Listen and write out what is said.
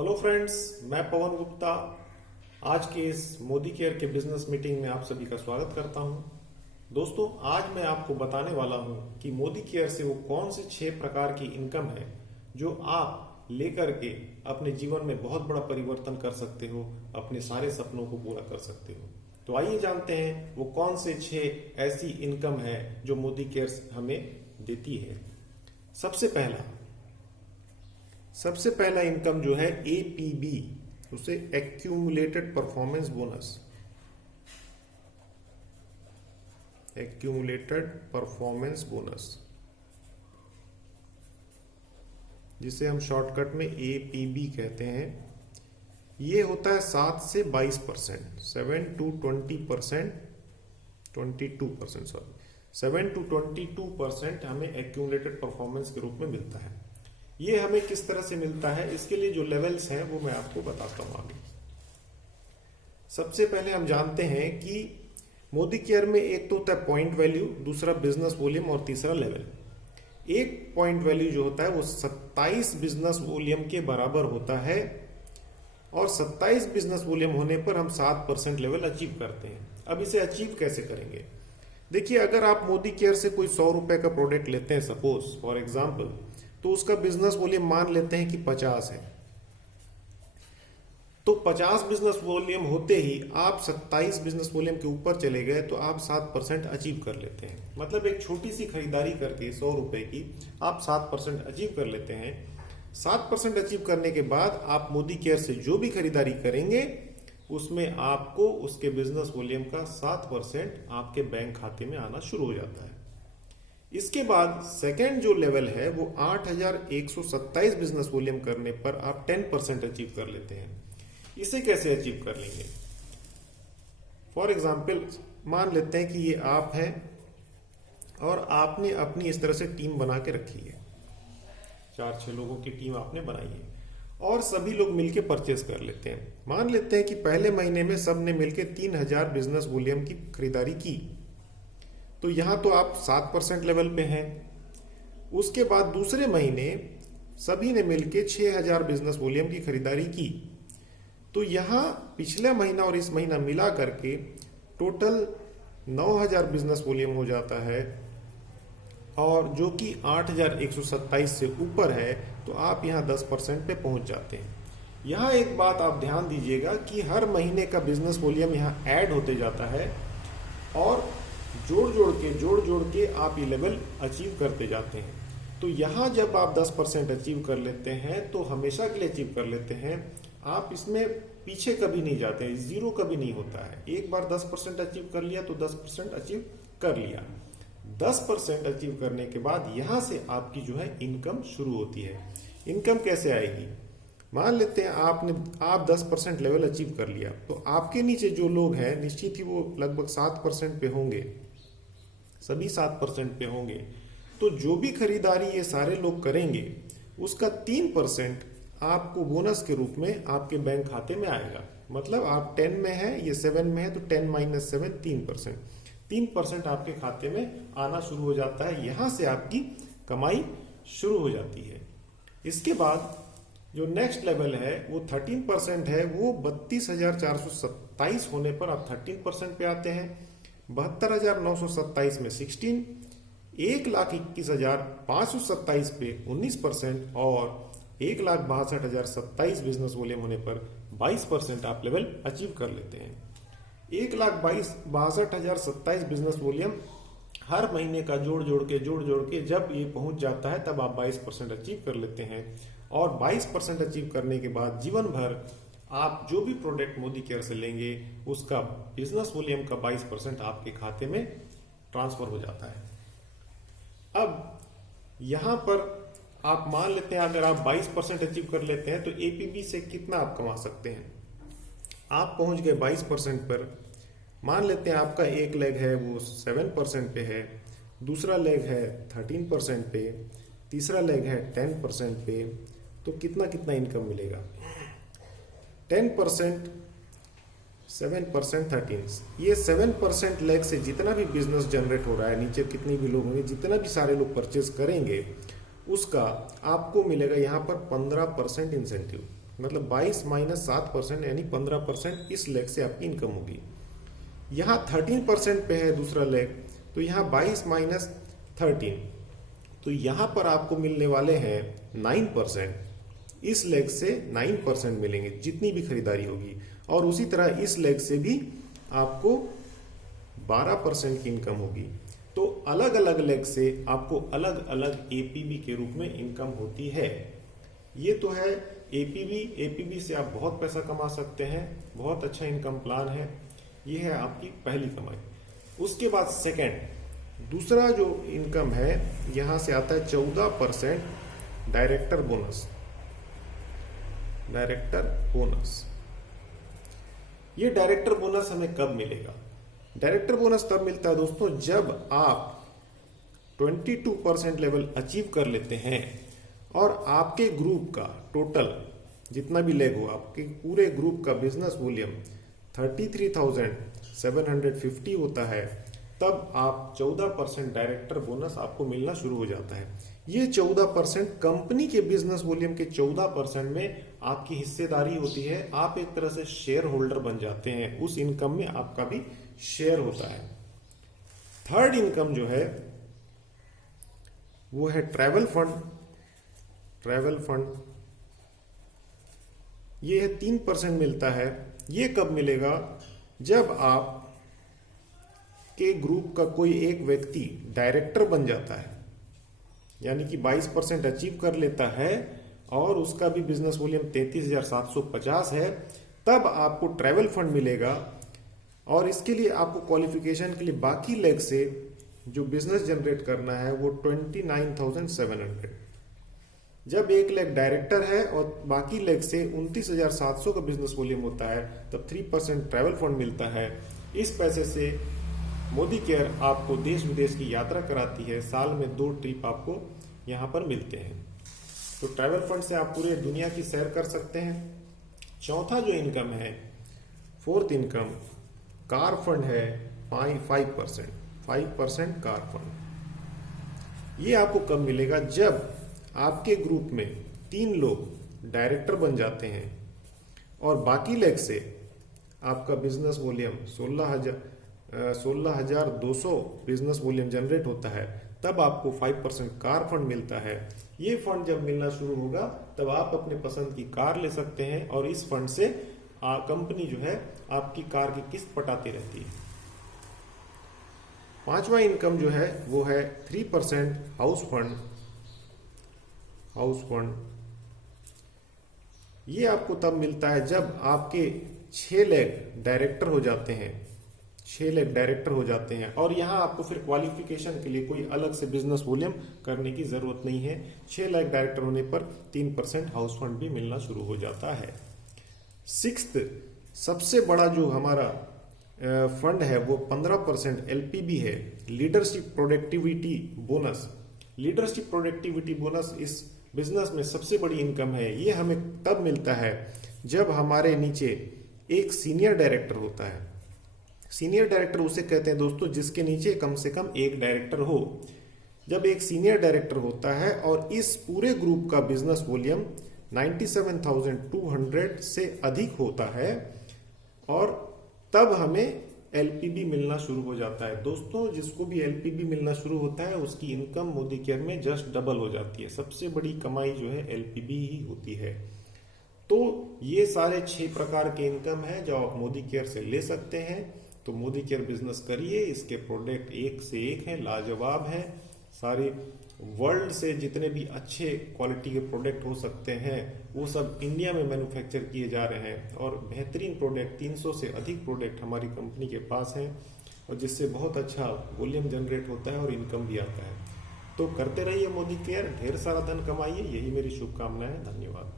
Hello friends, मैं पवन गुप्ता आज के इस मोदी केयर के बिजनेस मीटिंग में आप सभी का स्वागत करता हूं। दोस्तों, आज मैं आपको बताने वाला हूं कि मोदी केयर से वो कौन से 6 प्रकार की इनकम है जो आप लेकर के अपने जीवन में बहुत बड़ा परिवर्तन कर सकते हो, अपने सारे सपनों को पूरा कर सकते हो। तो आइए जानते हैं वो कौन से 6 ऐसी इनकम है जो मोदी केयर हमें देती है। सबसे पहला इनकम जो है एपीबी, उसे accumulated performance bonus. Accumulated performance bonus जिसे हम शॉर्टकट में एपीबी कहते हैं। ये होता है 7 से 22%, 7 to 20%, 22% सॉरी, 7 to 22% हमें एक्यूमुलेटेड परफॉर्मेंस के रूप में मिलता है। ये हमें किस तरह से मिलता है, इसके लिए जो लेवल्स हैं वो मैं आपको बताता हूं आगे। सबसे पहले हम जानते हैं कि मोदी केयर में एक तो होता है पॉइंट वैल्यू, दूसरा बिजनेस वॉल्यूम और तीसरा लेवल। एक पॉइंट वैल्यू जो होता है वो 27 बिजनेस वॉल्यूम के बराबर होता है और 27 बिजनेस वॉल्यूम होने पर हम 7% लेवल अचीव करते हैं। अब इसे अचीव कैसे करेंगे? देखिए, अगर आप मोदी केयर से कोई 100 रुपए का प्रोडक्ट लेते हैं सपोज फॉर एग्जाम्पल, तो उसका बिजनेस वॉल्यूम मान लेते हैं कि 50 है। तो 50 बिजनेस वॉल्यूम होते ही आप 27 बिजनेस वॉल्यूम के ऊपर चले गए तो आप 7% अचीव कर लेते हैं। मतलब एक छोटी सी खरीदारी करके 100 रुपए की आप 7% अचीव कर लेते हैं। 7% अचीव करने के बाद आप मोदी केयर से जो भी खरीदारी करेंगे उसमें आपको उसके बिजनेस वॉल्यूम का 7% आपके बैंक खाते में आना शुरू हो जाता है। इसके बाद सेकेंड जो लेवल है वो 8127 बिजनेस वॉल्यूम करने पर आप 10% अचीव कर लेते हैं। इसे कैसे अचीव कर लेंगे? फॉर एग्जाम्पल मान लेते हैं कि ये आप हैं और आपने अपनी इस तरह से टीम बना के रखी है, 4-6 लोगों की टीम आपने बनाई है और सभी लोग मिलके परचेस कर लेते हैं। मान लेते हैं कि पहले महीने में सबने मिलके 3000 बिजनेस वॉल्यूम की खरीदारी की, तो यहां तो आप 7% लेवल पे हैं। उसके बाद दूसरे महीने सभी ने मिलके 6000 बिजनेस वॉल्यूम की खरीदारी की, तो यहां पिछला महीना और इस महीना मिला करके टोटल 9000 बिजनेस वॉल्यूम हो जाता है और जो कि 8127 से ऊपर है, तो आप यहां 10% पे पहुंच जाते हैं। यहां एक बात आप ध्यान दीजिएगा कि हर महीने का बिजनेस वॉल्यूम यहां ऐड होते जाता है और जोड़ जोड़ के आप ये लेवल अचीव करते जाते हैं। तो यहां जब आप 10% अचीव कर लेते हैं तो हमेशा के लिए अचीव कर लेते हैं। आप इसमें पीछे कभी नहीं जाते हैं, जीरो कभी नहीं होता है। एक बार 10% अचीव कर लिया तो 10% अचीव कर लिया। 10% अचीव करने के बाद यहां से आपकी जो है इनकम शुरू होती है। इनकम कैसे आएगी? मान लेते हैं आप 10% लेवल अचीव कर लिया, तो आपके नीचे जो लोग हैं निश्चित ही वो लगभग 7% पे होंगे, सभी 7% पे होंगे। तो जो भी खरीदारी ये सारे लोग करेंगे उसका 3% आपको बोनस के रूप में आपके बैंक खाते में आएगा। मतलब आप 10 में है, ये 7 में है, तो 10 - 7 3%। 3% आपके खाते में आना शुरू हो जाता है। यहां से आपकी कमाई शुरू हो जाती है। इसके बाद जो नेक्स्ट लेवल है वो 13% है। वो 32,427 होने पर आप 13% पे आते हैं। 72,927 में 16, 1,21,527 पे 19% और 1,62,027 बिजनेस वॉल्यूम होने पर 22% आप लेवल अचीव कर लेते हैं। 1,62,027 बिजनेस वॉल्यूम हर महीने का जोड़ जोड़ के जब ये पहुंच जाता है तब आप 22% अचीव कर लेते हैं। और 22% अचीव करने के बाद जीवन भर आप जो भी प्रोडक्ट मोदी केयर से लेंगे उसका बिजनेस वॉल्यूम का 22% आपके खाते में ट्रांसफर हो जाता है। अब यहां पर आप मान लेते हैं अगर आप 22% अचीव कर लेते हैं तो एपीबी से कितना आप कमा सकते हैं? आप पहुंच गए 22% पर। मान लेते हैं आपका एक लेग है वो 7% पे है, दूसरा लेग है 13% पे, तीसरा लेग है 10% पे। तो कितना इनकम मिलेगा? 10%, 7%, 13। ये 7% लेग से जितना भी बिजनेस जनरेट हो रहा है, नीचे कितनी भी लोग होंगे, जितना भी सारे लोग परचेज करेंगे उसका आपको मिलेगा यहाँ पर 15% इंसेंटिव। मतलब 22 माइनस 7% यानी 15% इस लेग से आपकी इनकम होगी। यहाँ 13% पे है दूसरा लेग, तो यहाँ 22 माइनस 13, तो यहाँ पर आपको मिलने वाले हैं 9%। इस लेग से 9% मिलेंगे जितनी भी खरीदारी होगी, और उसी तरह इस लेग से भी आपको 12% की इनकम होगी। तो अलग अलग लेग से आपको अलग अलग एपीबी के रूप में इनकम होती है। ये तो है एपीबी। एपीबी से आप बहुत पैसा कमा सकते हैं, बहुत अच्छा इनकम प्लान है। ये है आपकी पहली कमाई। उसके बाद सेकंड, दूसरा जो इनकम है, यहां से आता है 14% डायरेक्टर बोनस। डायरेक्टर बोनस, ये डायरेक्टर बोनस हमें कब मिलेगा? डायरेक्टर बोनस तब मिलता है दोस्तों जब आप 22% लेवल अचीव कर लेते हैं और आपके ग्रुप का टोटल जितना भी लेग हो, आपके पूरे ग्रुप का बिजनेस वॉल्यूम 33,750 होता है, तब आप 14% डायरेक्टर बोनस आपको मिलना शुरू हो जाता है। ये 14% कंपनी के बिजनेस वॉल्यूम के 14% में आपकी हिस्सेदारी होती है। आप एक तरह से शेयर होल्डर बन जाते हैं, उस इनकम में आपका भी शेयर होता है। थर्ड इनकम जो है वो है ट्रैवल फंड। ट्रैवल फंड ये है 3% मिलता है। ये कब मिलेगा? जब आप के ग्रुप का कोई एक व्यक्ति डायरेक्टर बन जाता है, यानी कि 22% अचीव कर लेता है और उसका भी बिजनेस वॉल्यूम 33,750 है, तब आपको ट्रैवल फंड मिलेगा। और इसके लिए आपको क्वालिफिकेशन के लिए बाकी लेग से जो बिजनेस जनरेट करना है वो 29,700। जब एक लेग डायरेक्टर है और बाकी लेग से 29,700 का बिजनेस वॉल्यूम होता है, तब 3% ट्रैवल फंड मिलता है। इस पैसे से मोदी केयर आपको देश विदेश की यात्रा कराती है। साल में 2 ट्रिप आपको यहाँ पर मिलते हैं। तो ट्रैवल फंड से आप पूरे दुनिया की सैर कर सकते हैं। चौथा जो इनकम है, फोर्थ इनकम, कार फंड है 5% कार फंड। ये आपको कब मिलेगा? जब आपके ग्रुप में 3 लोग डायरेक्टर बन जाते हैं और बाकी लेग से आपका business volume 16,200 business volume generate होता है, तब आपको 5% कार फंड मिलता है। ये फंड जब मिलना शुरू होगा तब आप अपने पसंद की कार ले सकते हैं और इस फंड से कंपनी जो है आपकी कार की किस्त पटाती रहती है। पांचवा इनकम जो है वो है 3% हाउस फंड। हाउस फंड ये आपको तब मिलता है जब आपके 6 लेग डायरेक्टर हो जाते हैं। 6 लेग डायरेक्टर हो जाते हैं और यहाँ आपको फिर क्वालिफिकेशन के लिए कोई अलग से बिजनेस वॉल्यूम करने की जरूरत नहीं है। 6 लेग डायरेक्टर होने पर 3% हाउस फंड भी मिलना शुरू हो जाता है। सिक्स्थ सबसे बड़ा जो हमारा फंड है वो 15% एलपीबी है, leadership productivity bonus. Leadership productivity bonus इस बिजनेस में सबसे बड़ी इनकम है। ये हमें तब मिलता है जब हमारे नीचे एक सीनियर डायरेक्टर होता है। सीनियर डायरेक्टर उसे कहते हैं दोस्तों जिसके नीचे कम से कम एक डायरेक्टर हो। जब एक सीनियर डायरेक्टर होता है और इस पूरे ग्रुप का बिजनेस वॉल्यूम 97,200 से अधिक होता है, और तब हमें एलपीबी मिलना शुरू हो जाता है। दोस्तों जिसको भी एलपीबी मिलना शुरू होता है उसकी इनकम मोदी केयर में जस्ट डबल हो जाती है। सबसे बड़ी कमाई जो है एलपीबी ही होती है। तो ये सारे 6 प्रकार के इनकम है जो आप मोदी केयर से ले सकते हैं। तो मोदी केयर बिजनेस करिए, इसके प्रोडक्ट एक से एक हैं, लाजवाब हैं। सारे वर्ल्ड से जितने भी अच्छे क्वालिटी के प्रोडक्ट हो सकते हैं वो सब इंडिया में मैन्युफैक्चर किए जा रहे हैं, और बेहतरीन प्रोडक्ट 300 से अधिक प्रोडक्ट हमारी कंपनी के पास हैं, और जिससे बहुत अच्छा वॉल्यूम जनरेट होता है और इनकम भी आता है। तो करते रहिए मोदी केयर, ढेर सारा धन कमाइए, यही मेरी शुभकामनाएं है। धन्यवाद।